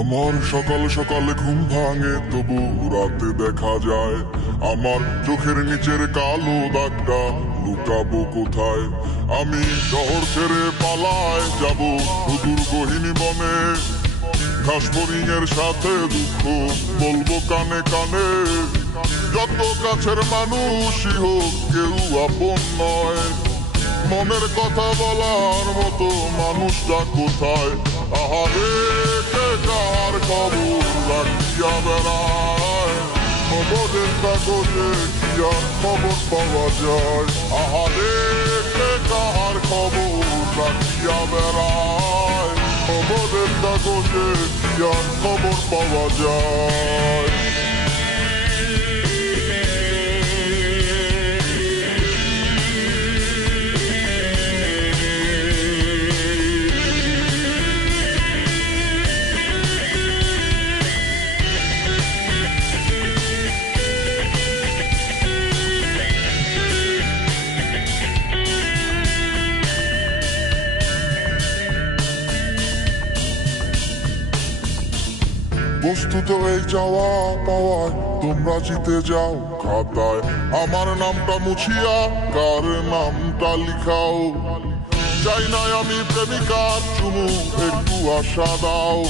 আমার সকাল সকালে ঘুম ভাঙে, তবু রাতে দেখা যায় আমার চোখের নিচের কালো দাগটা লুকাবো কোথায়। আমি শহর ছেড়ে পালায় যাব সুদূর গহীন বনে, ঘাস ফড়িংয়ের সাথে দুঃখ বলবো কানে কানে। যত কাছের মানুষই হোক কেউ আপন নয়, মনের কথা বলার মতো মানুষটা কোথায়। আহারে কে কার খবর রাখিয়া বেড়ায়, খবরের কাগজে কি আর খবর পাওয়া যায়। আহারে কে কার খবর রাখিয়া বেড়ায়, খবরের কাগজে কি আর খবর পাওয়া যায়। বস্তুত এই যাওয়া পাওয়ায় তোমরা জিতে যাও খাতায়, আমার নামটা মুছিয়া কার নামটা লিখাও। চাই না আমি প্রেমিকার চুমু, একটু আশা দাও।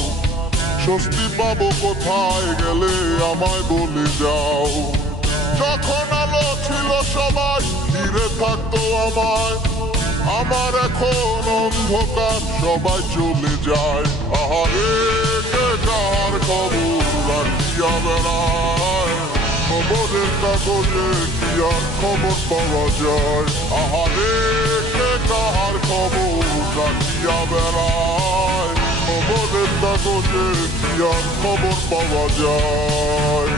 স্বস্তি পাবো কোথায় গেলে আমায় বলে যাও। যখন আলো ছিল সবাই ঘিরে থাকতো আমায়, আমার এখন অন্ধকার সবাই চলে যায়। আহারে কে কার খবর রাখিয়া বেড়ায়, খবরের কাগজে কি আর খবর পাওয়া যায়। আহারে কে কার খবর রাখিয়া বেড়ায়, খবরের কাগজে কি আর খবর পাওয়া যায়।